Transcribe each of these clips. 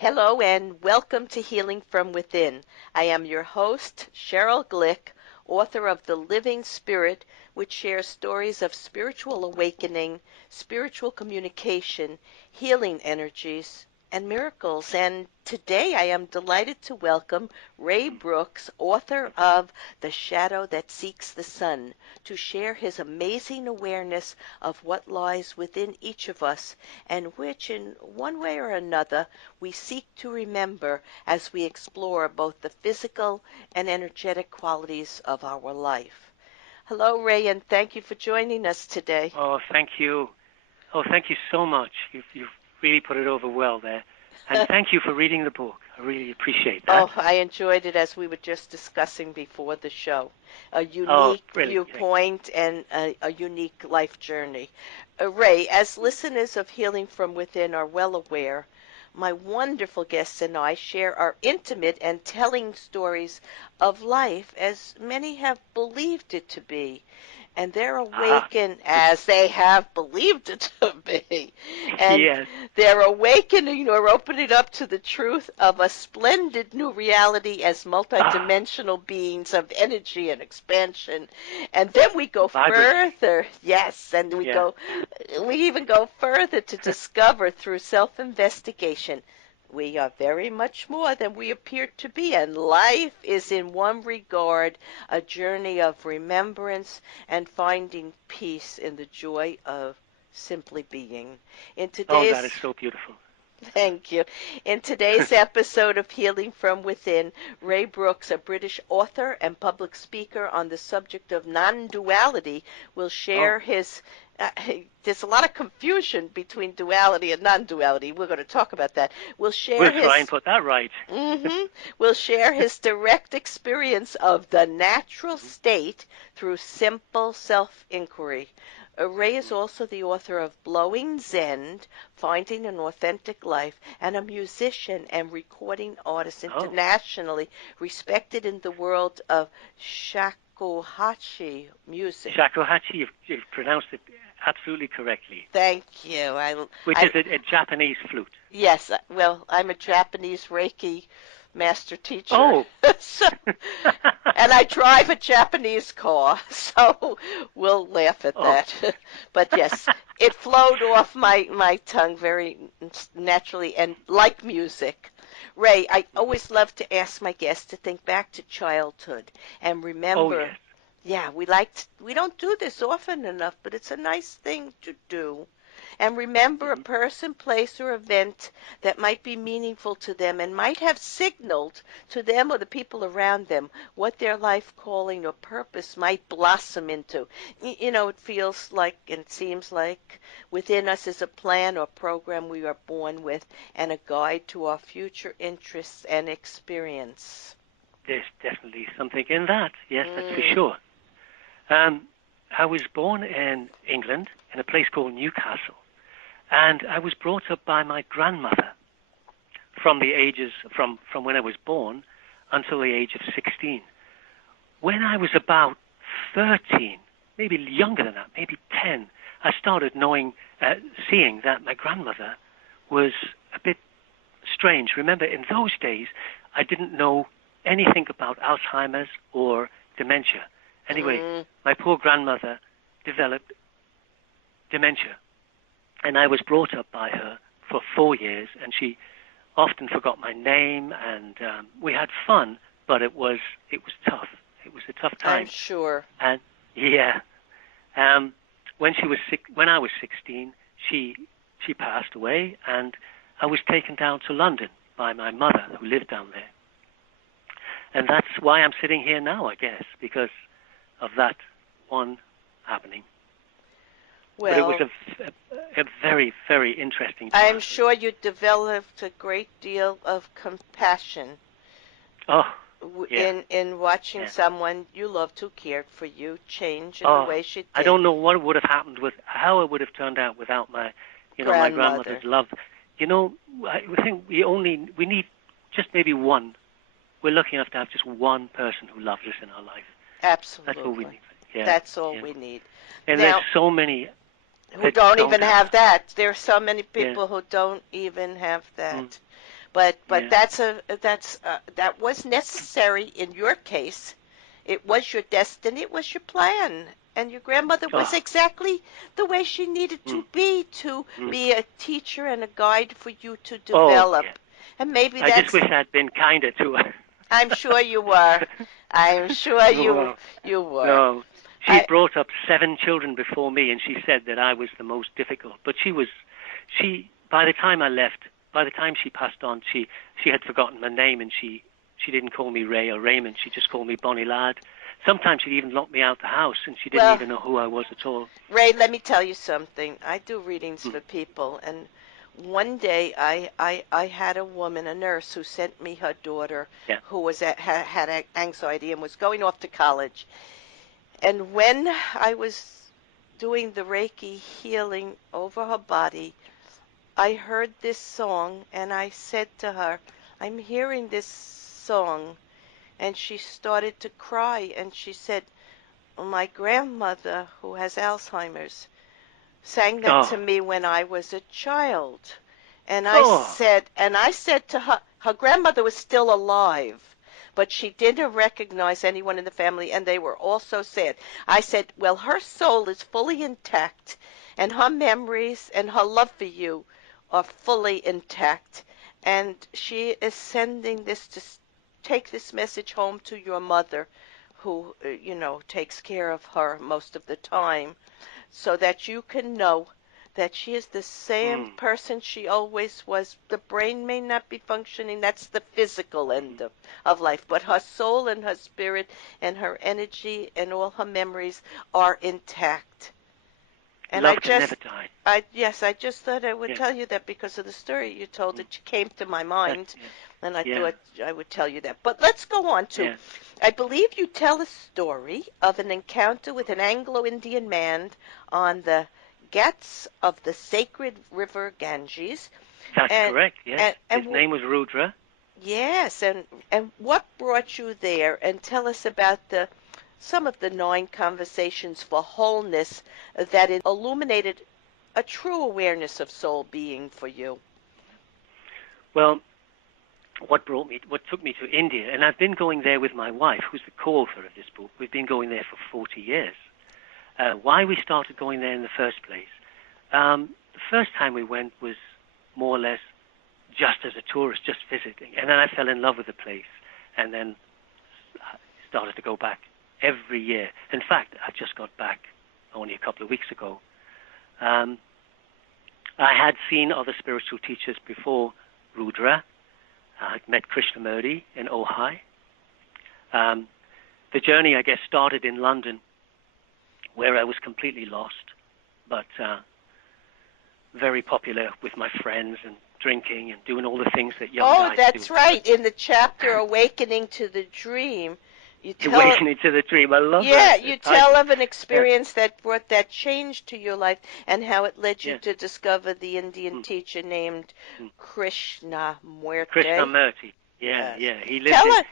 Hello and welcome to Healing from Within. I am your host, Sheryl Glick, author of The Living Spirit, which shares stories of spiritual awakening, spiritual communication, healing energies, and miracles. And today I am delighted to welcome Ray Brooks, author of The Shadow That Seeks the Sun, to share his amazing awareness of what lies within each of us and which, in one way or another, we seek to remember as we explore both the physical and energetic qualities of our life. Hello, Ray, and thank you for joining us today. Oh, thank you. Oh, thank you so much. You've really put it over well there. And thank you for reading the book. I really appreciate that. Oh, I enjoyed it as we were just discussing before the show. A Oh, unique brilliant. viewpoint and a unique life journey. Ray, as listeners of Healing from Within are well aware, my wonderful guests and I share our intimate and telling stories of life as many have believed it to be. And they're awakened as they have believed it to be. And yes. they're awakening or opening up to the truth of a splendid new reality as multidimensional beings of energy and expansion. And then we go further. Yes, and we even go further to discover through self-investigation we are very much more than we appear to be, and life is in one regard a journey of remembrance and finding peace in the joy of simply being. Oh, that is so beautiful. Thank you. In today's episode of Healing from Within, Ray Brooks, a British author and public speaker on the subject of non-duality, will share his there's a lot of confusion between duality and non-duality. We're going to talk about that. We'll try and put that right. We'll share his direct experience of the natural state through simple self-inquiry. Ray is also the author of Blowing Zen, Finding an Authentic Life, and a musician and recording artist internationally respected in the world of shakuhachi music. Shakuhachi, you've pronounced it absolutely correctly. Thank you. Which is a Japanese flute. Yes, well, I'm a Japanese Reiki master teacher. Oh. And I drive a Japanese car, so we'll laugh at that. But yes, it flowed off my tongue very naturally and like music. Ray, I always love to ask my guests to think back to childhood and remember. Oh, yes. Yeah, we don't do this often enough, but it's a nice thing to do. And remember a person, place, or event that might be meaningful to them and might have signaled to them or the people around them what their life calling or purpose might blossom into. It feels like and seems like within us is a plan or program we are born with and a guide to our future interests and experience. There's definitely something in that. Yes, that's for sure. I was born in England in a place called Newcastle, and I was brought up by my grandmother from when I was born until the age of 16. When I was about 13, maybe younger than that, maybe 10, I started seeing that my grandmother was a bit strange. Remember, in those days, I didn't know anything about Alzheimer's or dementia. Anyway, my poor grandmother developed dementia, and I was brought up by her for 4 years, and she often forgot my name, and we had fun, but it was tough. It was a tough time. I'm sure. And when I was 16, she passed away, and I was taken down to London by my mother, who lived down there. And that's why I'm sitting here now, I guess, because of that one happening. Well, but it was a very, very interesting childhood. I'm sure you developed a great deal of compassion in watching someone you loved who cared for you change in the way she did. I don't know what would have happened how it would have turned out without my grandmother's love. I think we need just maybe one. We're lucky enough to have just one person who loves us in our life. Absolutely. That's all we need. Yeah. That's all we need. And there's so many who don't even have that. There are so many people who don't even have that. But Yeah. that was necessary in your case. It was your destiny. It was your plan. And your grandmother was Oh. exactly the way she needed to Mm. Mm. be a teacher and a guide for you to Oh, yeah. develop. And maybe I just that's, wish I'd been kinder to her. I'm sure you were. I'm sure Well, you were. no. She'd I brought up 7 children before me, and she said that I was the most difficult. But by the time I left, by the time she passed on, she had forgotten my name, and she didn't call me Ray or Raymond. She just called me Bonnie Lad. Sometimes she'd even lock me out the house, and she didn't well, even know who I was at all. Ray, let me tell you something. I do readings Mm. for people, and one day I had a woman, a nurse, who sent me her daughter Yeah. who had anxiety and was going off to college. And when I was doing the Reiki healing over her body, I heard this song and I said to her, I'm hearing this song. And she started to cry and she said, my grandmother, who has Alzheimer's, sang that to Oh. me when I was a child. Oh. And I said to her, her grandmother was still alive, but she didn't recognize anyone in the family, and they were all so sad. I said, well, her soul is fully intact, and her memories and her love for you are fully intact, and she is sending this to take this message home to your mother, who, takes care of her most of the time, so that you can know that she is the same Mm. person she always was. The brain may not be functioning, that's the physical Mm. end of life, but her soul and her spirit and her energy and all her memories are intact. And Love can never die. yes, I just thought I would Yeah. tell you that because of the story you told. Mm. It came to my That. mind, Yeah. and I Yeah. thought I would tell you that. But let's go on to, Yeah. I believe you tell a story of an encounter with an Anglo-Indian man on the Ghats of the sacred river Ganges, That's and correct. Yes. His and name was Rudra. yes, and what brought you there? And tell us about the some of the 9 conversations for wholeness that illuminated a true awareness of soul being for you. Well, what took me to India, and I've been going there with my wife, who's the co-author of this book. We've been going there for 40 years. Why we started going there in the first place? The first time we went was more or less just as a tourist, just visiting, and then I fell in love with the place, and then started to go back every year. In fact, I just got back only a couple of weeks ago. Um, I had seen other spiritual teachers before Rudra. I'd met Krishnamurti in Ojai. The journey, I guess, started in London, where I was completely lost, but very popular with my friends and drinking and doing all the things that young Oh, guys do. that's right. In the chapter Awakening to the Dream, you tell Awakening to the dream. I love yeah, that you tell title. of an Yeah, experience that brought that change to your life and how it led you yeah. to discover the Indian Mm, teacher named mm. Krishnamurti. Krishnamurti. Yeah, Yes. yeah. He lived Tell in. us,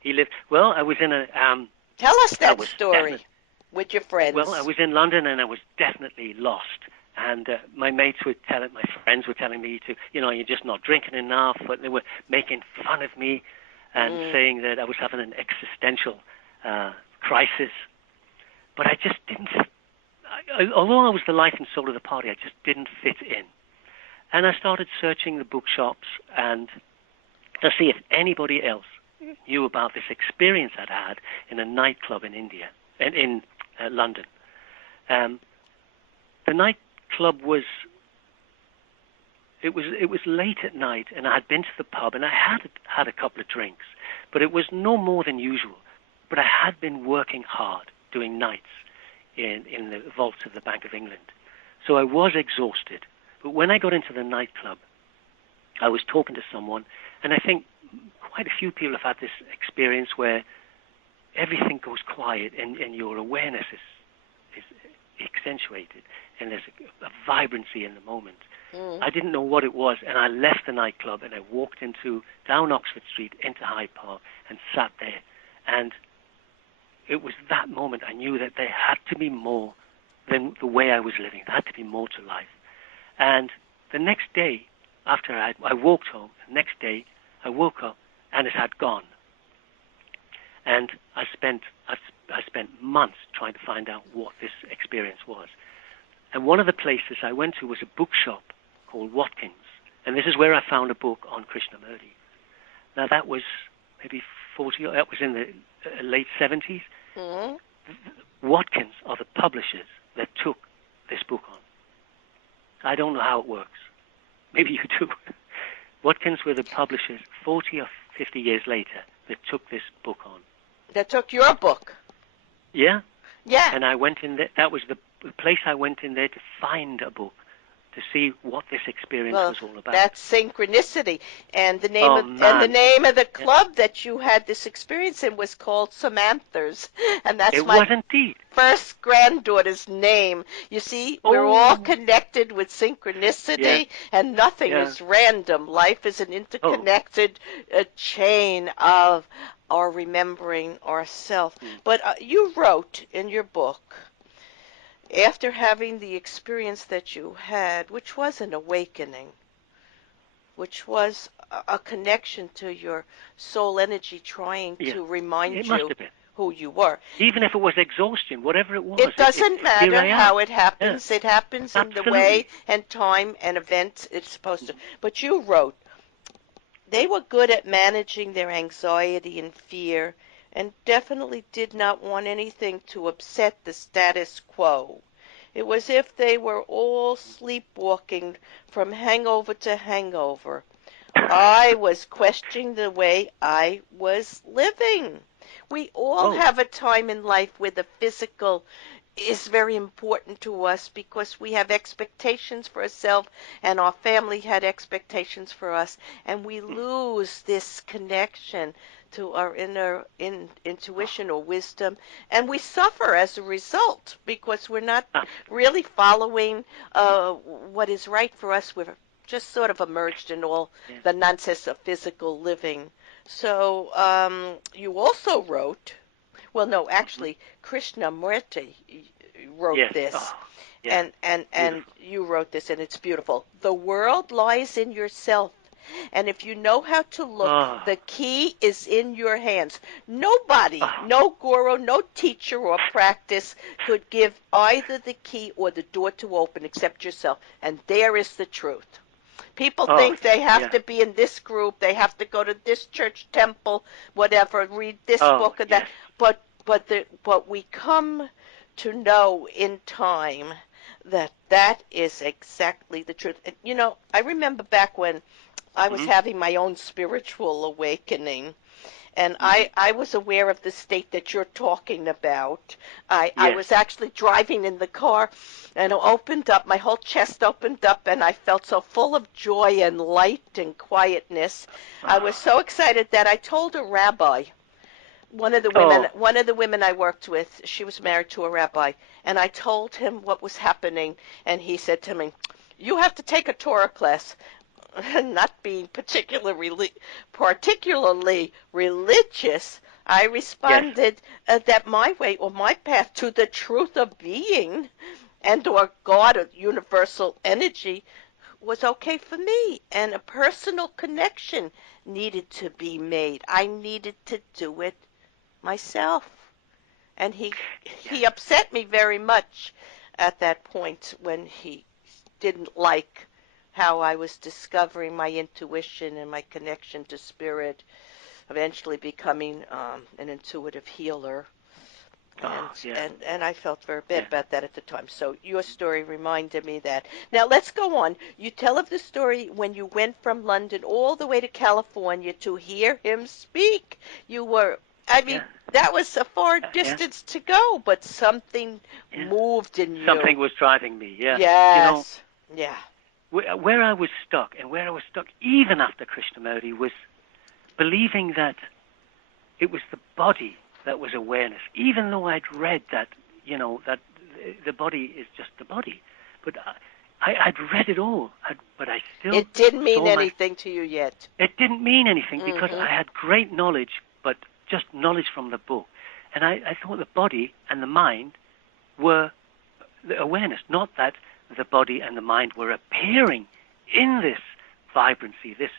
He lived. Well, I was in a. tell us I that was story definitely. with your Well, I friends. was in London and I was definitely lost. And my mates were telling, my friends were telling me to, you're just not drinking enough. But they were making fun of me and Mm. saying that I was having an existential crisis. But I just didn't. Although I was the life and soul of the party, I just didn't fit in. And I started searching the bookshops and to see if anybody else knew about this experience I'd had in a nightclub in India, in London. The nightclub was it was late at night, and I had been to the pub, and I had a couple of drinks, but it was no more than usual. But I had been working hard, doing nights in the vaults of the Bank of England, so I was exhausted. But when I got into the nightclub, I was talking to someone, and I think quite a few people have had this experience where everything goes quiet and your awareness is accentuated, and there's a vibrancy in the moment. Mm. I didn't know what it was, and I left the nightclub and I walked down Oxford Street into Hyde Park and sat there. And it was that moment I knew that there had to be more than the way I was living. There had to be more to life. And the next day, after I walked home, the next day I woke up and it had gone. And I spent months trying to find out what this experience was. And one of the places I went to was a bookshop called Watkins. And this is where I found a book on Krishnamurti. Now that was maybe that was in the late 70s. Mm-hmm. Watkins are the publishers that took this book on. I don't know how it works. Maybe you do. Watkins were the publishers 40 or 50 years later that took this book on. That took your book. Yeah? Yeah. And I went in there. That was the place I went in there to find a book, to see what this experience was all about. That's synchronicity. And the name of the club that you had this experience in was called Samantha's. And that's was indeed first granddaughter's name. You see, we're all connected with synchronicity, and nothing is random. Life is an interconnected chain of our remembering ourselves. But you wrote in your book, after having the experience that you had, which was an awakening, which was a connection to your soul energy trying to remind you who you were. Even if it was exhaustion, whatever it was. It doesn't matter how it happens. Yeah. It happens Absolutely. in the way and time and events it's supposed to. But you wrote, they were good at managing their anxiety and fear and definitely did not want anything to upset the status quo. It was as if they were all sleepwalking from hangover to hangover. I was questioning the way I was living. We all have a time in life where the physical is very important to us because we have expectations for ourselves and our family had expectations for us, and we lose this connection to our inner intuition or wisdom, and we suffer as a result because we're not really following what is right for us. We're just sort of immersed in all the nonsense of physical living. So you also wrote, well, no, actually, Krishnamurti wrote this, and you wrote this, and it's beautiful. The world lies in yourself, and if you know how to look, the key is in your hands. Nobody, no guru, no teacher or practice could give either the key or the door to open except yourself, and there is the truth. People think they have to be in this group, they have to go to this church, temple, whatever, read this book or that. But we come to know in time that that is exactly the truth. And, you know, I remember back when I was having my own spiritual awakening, and I was aware of the state that you're talking about. I was actually driving in the car, and it opened up, my whole chest opened up, and I felt so full of joy and light and quietness. I was so excited that I told a rabbi, one of the women I worked with, she was married to a rabbi, and I told him what was happening, and he said to me, "You have to take a Torah class." Not being particularly religious, I responded that my way or my path to the truth of being and or God or universal energy was okay for me, and a personal connection needed to be made. I needed to do it myself. And he upset me very much at that point when he didn't like how I was discovering my intuition and my connection to spirit, eventually becoming an intuitive healer. And I felt very bad about that at the time. So your story reminded me that. Now let's go on. You tell of the story when you went from London all the way to California to hear him speak. You were, I mean, that was a far distance to go, but something moved in you. Something was driving me, Yes. You know, where I was stuck, and where I was stuck even after Krishnamurti, was believing that it was the body that was awareness, even though I'd read that, you know, that the body is just the body. But I'd read it all, but I still... It didn't mean anything to you yet. It didn't mean anything because I had great knowledge, but just knowledge from the book. And I thought the body and the mind were the awareness, not that the body and the mind were appearing in this vibrancy, this